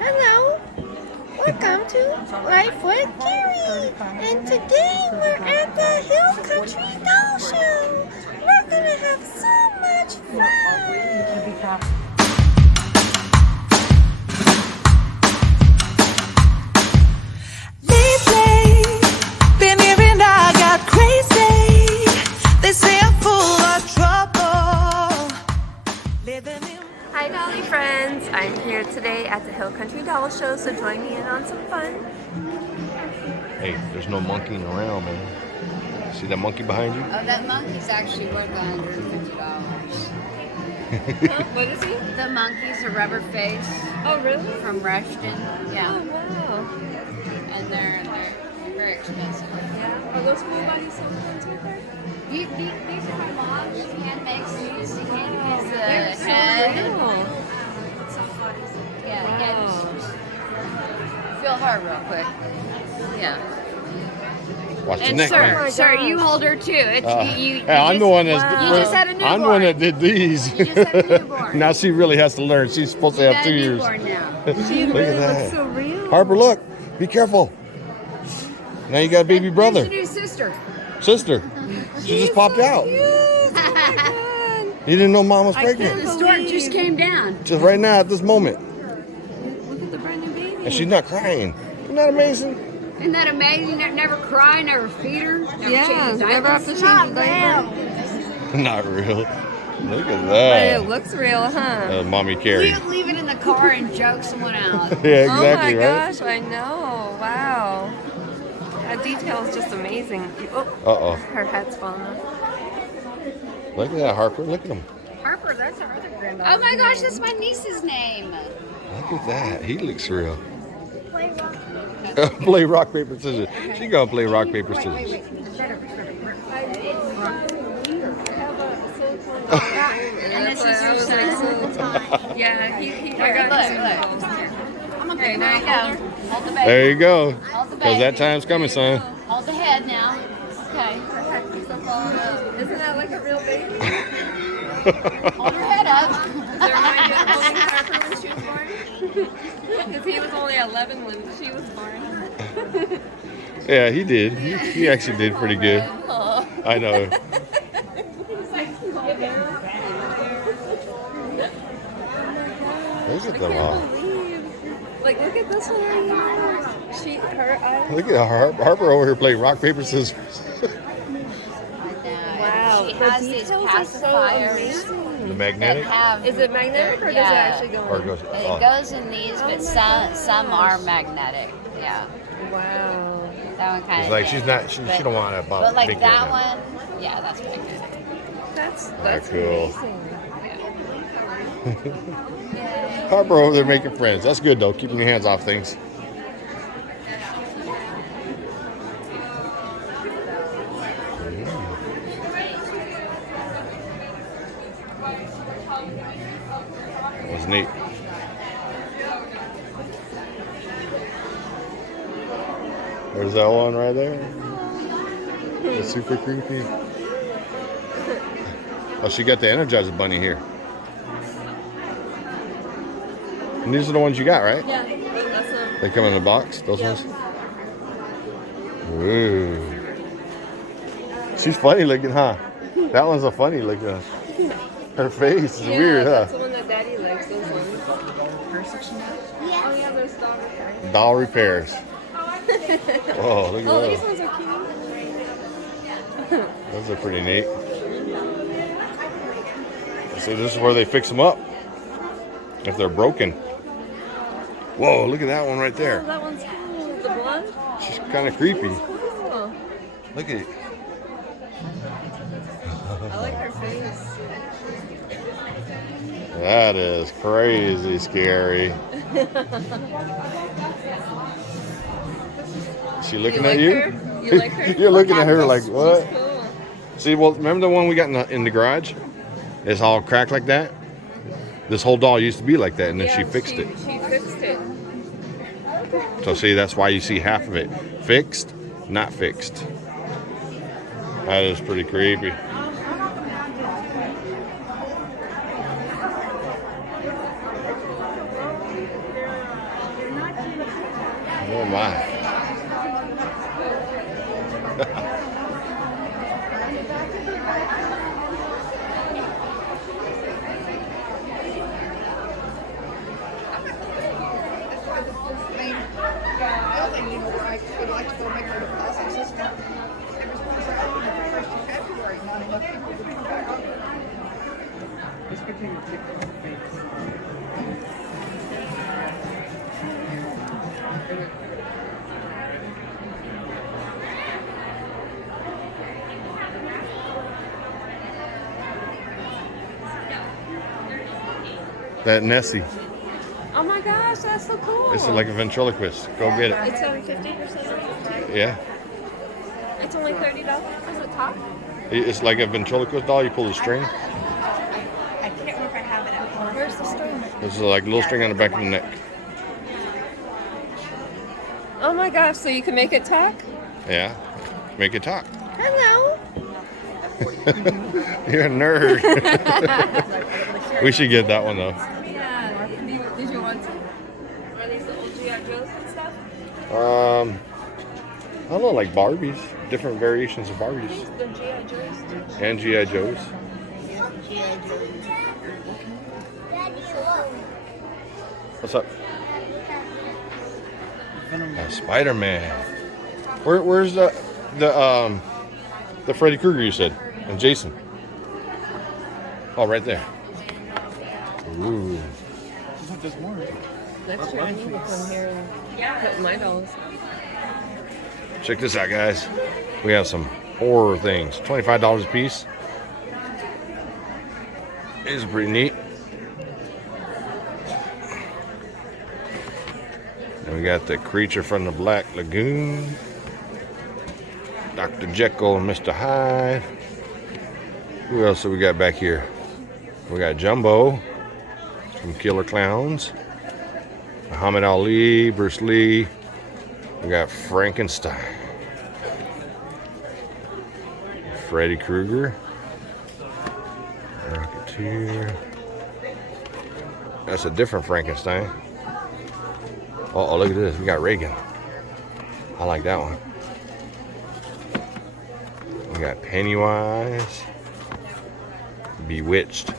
Hello, welcome to Life with Carrie, and today we're at the Hill Country Doll Show. We're gonna have so much fun. Lately, been hearing I got crazy. They say I'm full of trouble. Living in Hi Dolly friends, I'm here today at the Hill Country Doll Show, so join me in on some fun. Hey, there's no monkeying around, man. See that monkey behind you? Oh, that monkey's actually worth $150. What is he? The monkey's a rubber face Oh really? from Rushton. Yeah, Oh wow. and they're very expensive. Yeah. Are those full body silver ones right there? These are my mom's. She hand makes these. She hand makes the They're so head. real. Yeah, Wow. just feel her real quick. Yeah. Watch the And neck, sir, man. sir, you hold her too. It's you. Hey, I'm just, the one that's. You just had a newborn. I'm the one that did these. You just had a newborn. Now she really has to learn. She's supposed to You have got 2 a years. newborn now. She Look really at that. looks so real. Harper, look. Be careful. Now you got a baby brother, There's your new sister. sister. She just popped out. Cute. Oh my God. You didn't know mom was I can't pregnant. The stork just came down. Just right now at this moment, Look at the brand new baby. and she's not crying. Isn't that amazing? Isn't that amazing? Never cry, never feed her, never Yeah, change the never have to diapers. change the diaper. Not real. Look at But that. it looks real, huh? Mommy Carrie. Leave it in the car and joke someone out. Yeah, Oh exactly, my right? gosh, I know. Wow. That detail is just amazing. Oh, Uh-oh. her head's falling off. Look at that, Harper. Look at him. Harper, that's our other granddaughter. Oh my gosh, that's my niece's name. Look at that. He looks real. Play rock, paper, scissors. She gonna play rock, paper, scissors. And this is her son. Yeah, he I Here, got look. I'm gonna pick there you go. Hold the baby. There you go. Hold the Because baby. that time's coming, son. Hold the head now. Okay. Isn't that like a real baby? Hold her head up. Does it remind you of holding Harper when she was born? Because he was only 11 when she was born. Yeah, he did. He actually did pretty good. I know. Look at the mom. Like, look at this one right here. Her eyes. Look at Harper over here playing rock, paper, scissors. Wow, She the has these details are so pacifiers amazing. The that magnetic? have. Is it magnetic or does it actually go Or it in? goes, It goes in these, but some are magnetic. Yeah. Wow. That one kind It's of. like she's not, she don't want to But like big that right one, yeah, that's magnetic. That's cool. amazing. now. Harper over there making friends. That's good though, keeping your hands off things. That was neat. There's that one right there. It's super creepy. Oh, she got the Energizer Bunny here. And these are the ones you got, right? Yeah, that's a. They come in a box, those Yeah. ones? Ooh. She's funny looking, huh? That one's a funny looking. Her face is Yeah, weird, that's huh? the one that Daddy likes. Those ones. Oh yeah, there's dog repairs. Doll repairs. Oh, look at Oh, these those. ones are cute. Those are pretty neat. So this is where they fix them up. If they're broken. Whoa, look at that one right Oh, there. that one's cool. The blonde. She's kind of creepy. Cool. Look at it. I like her face. That is crazy scary. She looking at like you? her? You like her? You're looking at her like, what? Cool. See, well, remember the one we got in the garage? It's all cracked like that? This whole doll used to be like that, and then Yeah, she fixed it. She fixed it. So see, that's why you see half of it. Fixed, not fixed. That is pretty creepy. Oh my. That Nessie. Oh my gosh, that's so cool. It's like a ventriloquist. Go get it. It's 750%. Yeah. It's only $30. Does it talk? It's like a ventriloquist doll. You pull the string. I can't remember if I have it at home. Where's the string? This is like a little string on the back of the neck. Oh my gosh, so you can make it talk? Yeah. Make it talk. Hello. You're a nerd. We should get that one though. Yeah. Did you want to? Are these the old G.I. Joes and stuff? I don't know, like Barbies. Different variations of Barbies. The G.I. Joes. And G.I. Joes. What's up? Spider-Man. Where's the Freddy Krueger you said? And Jason. Oh, right there. Ooh. Next year I need to come here and put my dolls. Check this out, guys. We have some horror things. $25 a piece. These are pretty neat. And we got the creature from the Black Lagoon. Dr. Jekyll and Mr. Hyde. Who else do we got back here? We got Jumbo from Killer Clowns. Muhammad Ali, Bruce Lee. We got Frankenstein. Freddy Krueger. Rocketeer. That's a different Frankenstein. Oh, look at this. We got Reagan. I like that one. We got Pennywise. Bewitched.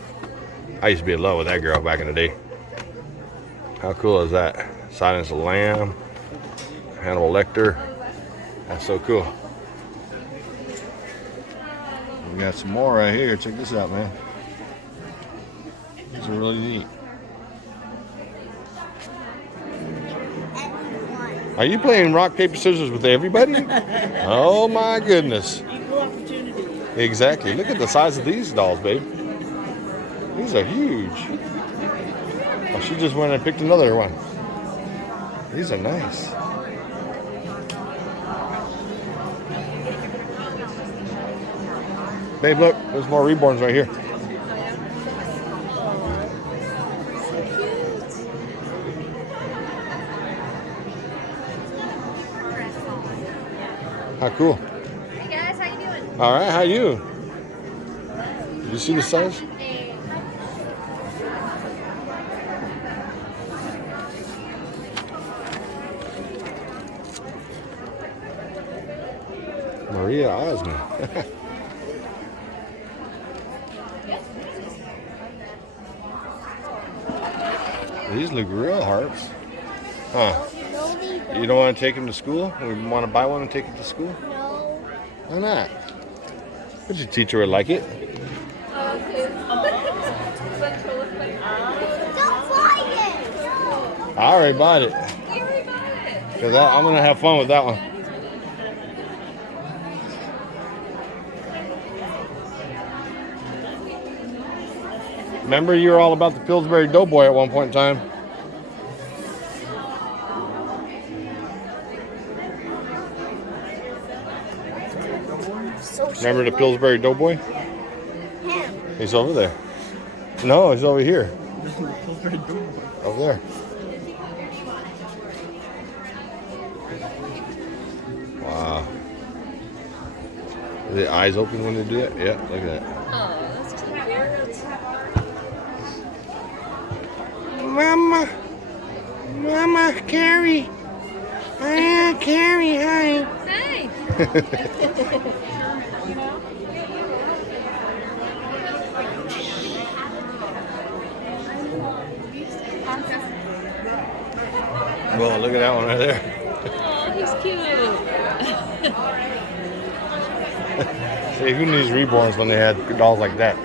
I used to be in love with that girl back in the day. How cool is that? Silence of the Lamb. Hannibal Lecter. That's so cool. We got some more right here. Check this out, man. These are really neat. Are you playing rock, paper, scissors with everybody? Oh my goodness. Equal opportunity. Exactly. Look at the size of these dolls, babe. These are huge. Oh, she just went and picked another one. These are nice. Babe, look, there's more Reborns right here. How cool. Hey guys, how you doing? All right, how you? Did you see the size? Maria Osmond. These look real harps. Huh. You don't want to take them to school? We want to buy one and take it to school? No. Why not? But your teacher would like it. Don't fly it. No. I already bought it. Cause I'm gonna have fun with that one. Remember, you were all about the Pillsbury Doughboy at one point in time. Remember the Pillsbury Doughboy? Him. He's over there. No, he's over here. Over there. Wow. Are the eyes open when they do that? Yeah, look at that. Oh, that's cute. Mama. Mama, Carrie. Ah, Carrie, hi. Hey. Well, look at that one right there. Oh, he's cute. See, who needs reborns when they had dolls like that?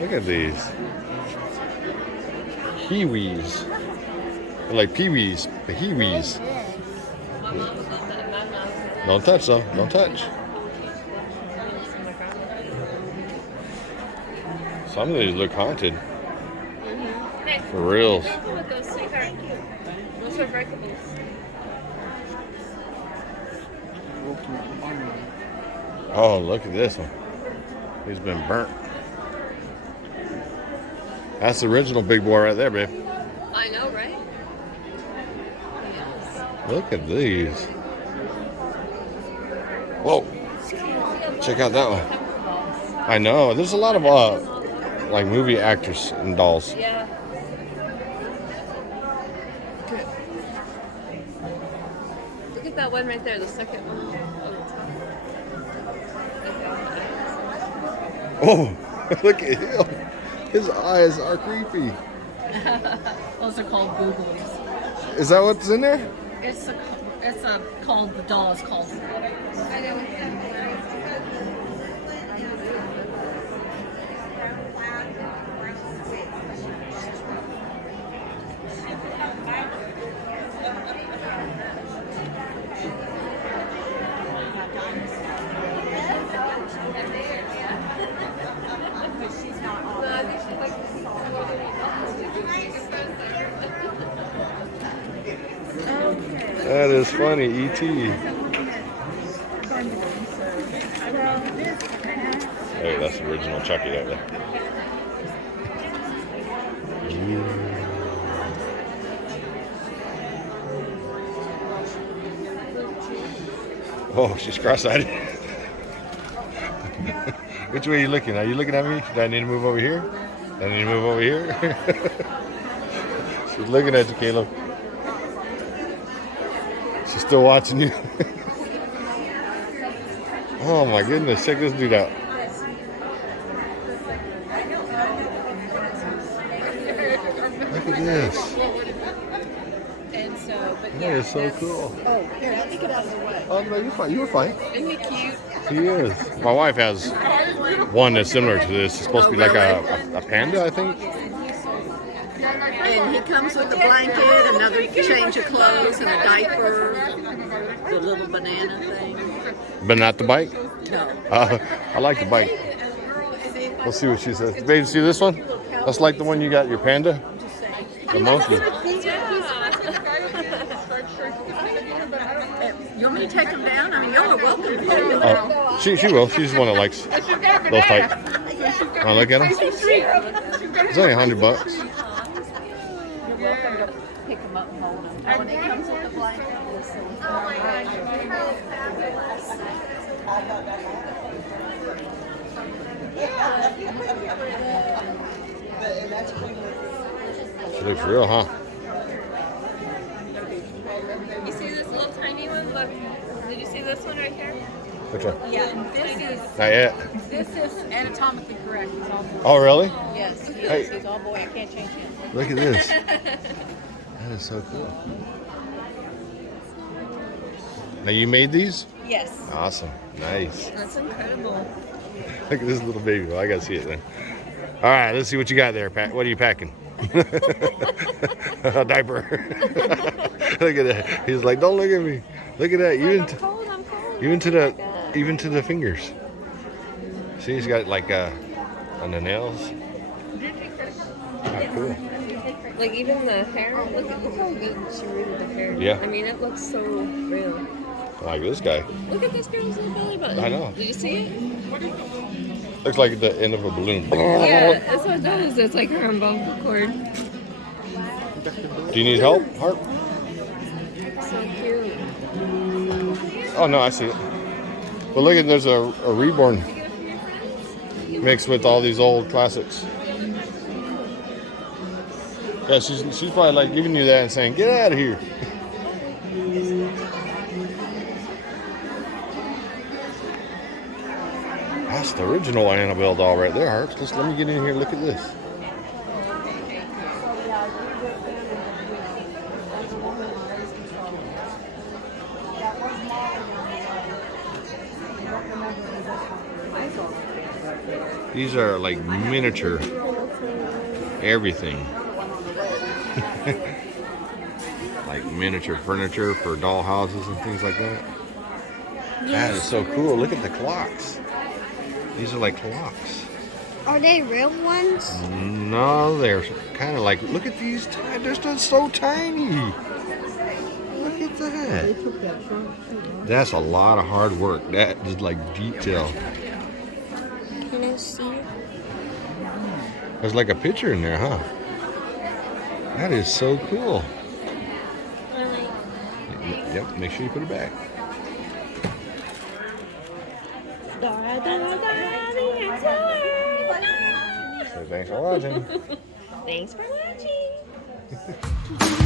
Look at these. Pee-wees. They're like pee-wees, the hee-wees. Don't touch though, don't touch. Some of these look haunted. Hey, For reals. be careful with those, sweetheart. Those are breakables. Oh, look at this one. He's been burnt. That's the original big boy right there, babe. I know, right? Look at these. Whoa. Check out that one. I know. There's a lot of like movie actors and dolls. Yeah. Look at that one right there, the second one on the top. Oh, look at him. His eyes are creepy. Those are called googlies. Is that what's in there? It's called, the doll is called. That is funny, E.T. Hey, that's the original Chucky right there. Oh, she's cross-eyed. Which way are you looking? Are you looking at me? Do I need to move over here? Do I need to move over here? She's looking at you, Caleb. She's still watching you. Oh my goodness, check this dude out. Look at this. And so, but That is so cool. Oh, here, let me get out of the way. Oh no, you're fine. You were fine. Isn't he cute? He is. My wife has one that's similar to this. It's supposed to be like a panda, I think. And he comes with a blanket, another change of clothes, and a diaper, the little banana thing. But not the bike. No. I like the bike. Let's see what she says. Babe, see this one? That's like the one you got your panda. The monkey. You want me to take him down? I mean, y'all are welcome to. Oh, she will. She's the one that likes those type. Want to look at them? It's only $100. You're welcome to pick him up and hold him. When he comes with the blanket, She looks real, huh? You see this little tiny one? Look. Did you see this one right here? Which one? yeah, and this is Not yet. anatomically correct. He's all boy. Oh, really? Yes, he Hey. is. He's all boy. I can't change him. Look at this. That is so cool. Now you made these? Yes. Awesome. Nice. That's incredible. Look at this little baby. Well, I gotta see it then. All right, let's see what you got there, Pat. What are you packing? A diaper. Look at that. He's like, don't look at me. Look at that. I'm cold. Even to the fingers. See, he's got like on the nails. How cool. Like even the hair. Look how good she rooted the hair. Yeah. I mean, it looks so real. Like this guy. Look at this girl's little belly button. I know. Did you see it? Looks like the end of a balloon. Yeah, that's what it does. It's like her umbilical cord. Do you need help, Harp? So cute. Oh no, I see it. But look at there's a reborn mixed with all these old classics. Yeah, she's probably like giving you that and saying, "Get out of here." That's the original Annabelle doll right there, Harps. Let me get in here and look at this. These are like miniature everything. Like miniature furniture for doll houses and things like that. That is so cool. Look at the clocks. These are like clocks. Are they real ones? No, they're kind of like, look at these. They're just so tiny. Look at that. That's a lot of hard work. That is like detail. Can I see? There's like a picture in there, huh? That is so cool. Yep, make sure you put it back. So thanks for watching. Thanks for watching.